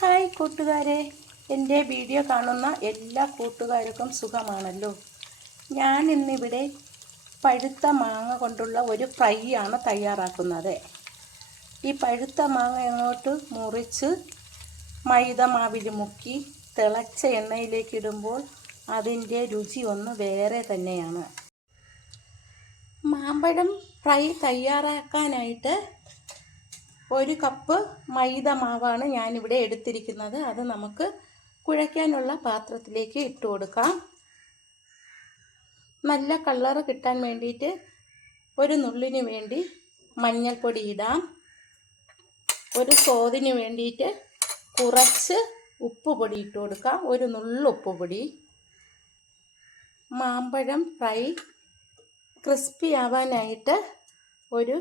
Hi കൂട്ടുകാരെ, എൻ്റെ video കാണുന്ന എല്ലാ കൂട്ടുകാർക്കും സുഖമാണല്ലോ. ഞാൻ ഇന്നിവിടെ പഴുത്ത മാങ്ങ കൊണ്ടുള്ള ഒരു ഫ്രൈ ആണ് തയ്യാറാക്കുന്നത്. ഈ പഴുത്ത മാങ്ങ അങ്ങോട്ട് മുറിച്ച് മൈദ മാവിൽ മുക്കി തിളച്ച എണ്ണയിലേക്ക് ഇടുമ്പോൾ അതിൻ്റെ രുചി ഒന്ന് വേറെ തന്നെയാണ്. മാമ്പഴം ഫ്രൈ തയ്യാറാക്കാനായിട്ട് 1 കപ്പ് മൈദ മാവാണ് ഞാനിവിടെ എടുത്തിരിക്കുന്നത്. അത് നമുക്ക് കുഴയ്ക്കാനുള്ള പാത്രത്തിലേക്ക് ഇട്ട് കൊടുക്കാം. നല്ല കളറ് കിട്ടാൻ വേണ്ടിയിട്ട് ഒരു നുള്ളിന് വേണ്ടി മഞ്ഞൾപ്പൊടി ഇടാം. ഒരു സ്വാദിന് വേണ്ടിയിട്ട് കുറച്ച് ഉപ്പ് പൊടി ഇട്ട് കൊടുക്കാം, ഒരു നുള്ളു ഉപ്പ് പൊടി. മാമ്പഴം ഫ്രൈ ക്രിസ്പി ആവാനായിട്ട് ഒരു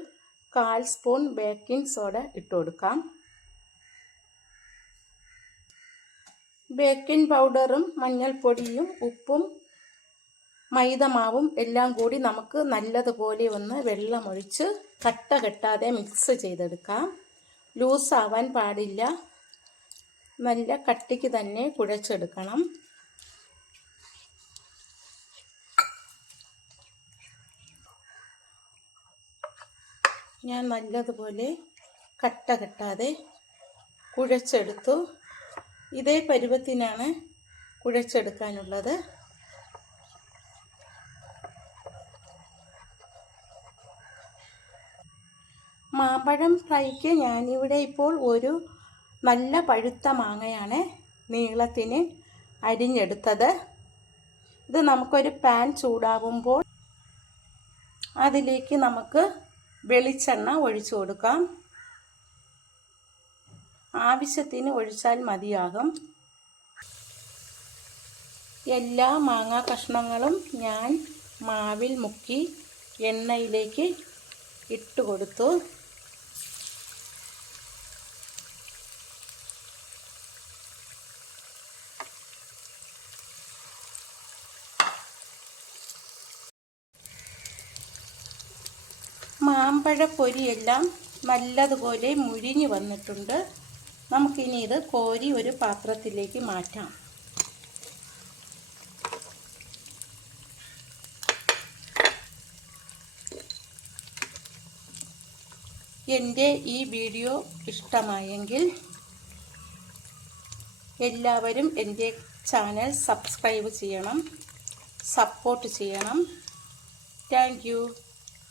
1/4 സ്പൂൺ ബേക്കിംഗ് സോഡ ഇട്ട് കൊടുക്കാം. ബേക്കിംഗ് പൗഡറും മഞ്ഞൾപ്പൊടിയും ഉപ്പും മൈദമാവും എല്ലാം കൂടി നമുക്ക് നല്ലതുപോലെ ഒന്ന് വെള്ളമൊഴിച്ച് കട്ട കെട്ടാതെ മിക്സ് ചെയ്തെടുക്കാം. ലൂസാവാൻ പാടില്ല, നല്ല കട്ടിക്ക് തന്നെ കുഴച്ചെടുക്കണം. ഞാൻ നല്ലതുപോലെ കട്ട കെട്ടാതെ കുഴച്ചെടുത്തു. ഇതേ പരുവത്തിനാണ് കുഴച്ചെടുക്കാനുള്ളത്. മാമ്പഴം ഫ്രൈക്ക് ഞാനിവിടെ ഇപ്പോൾ ഒരു നല്ല പഴുത്ത മാങ്ങയാണ് നീളത്തിന് അരിഞ്ഞെടുത്തത്. ഇത് നമുക്കൊരു പാൻ ചൂടാകുമ്പോൾ അതിലേക്ക് നമുക്ക് വെളിച്ചെണ്ണ ഒഴിച്ചു കൊടുക്കാം. ആവശ്യത്തിന് ഒഴിച്ചാൽ മതിയാകും. എല്ലാ മാങ്ങാ കഷ്ണങ്ങളും ഞാൻ മാവിൽ മുക്കി എണ്ണയിലേക്ക് ഇട്ട് കൊടുത്തു. മാമ്പഴപ്പൊരിയെല്ലാം നല്ലതുപോലെ മുരിഞ്ഞു വന്നിട്ടുണ്ട്. നമുക്കിനി ഇത് കോരി ഒരു പാത്രത്തിലേക്ക് മാറ്റാം. എൻ്റെ ഈ വീഡിയോ ഇഷ്ടമായെങ്കിൽ എല്ലാവരും എൻ്റെ ചാനൽ സബ്സ്ക്രൈബ് ചെയ്യണം, സപ്പോർട്ട് ചെയ്യണം. Thank you.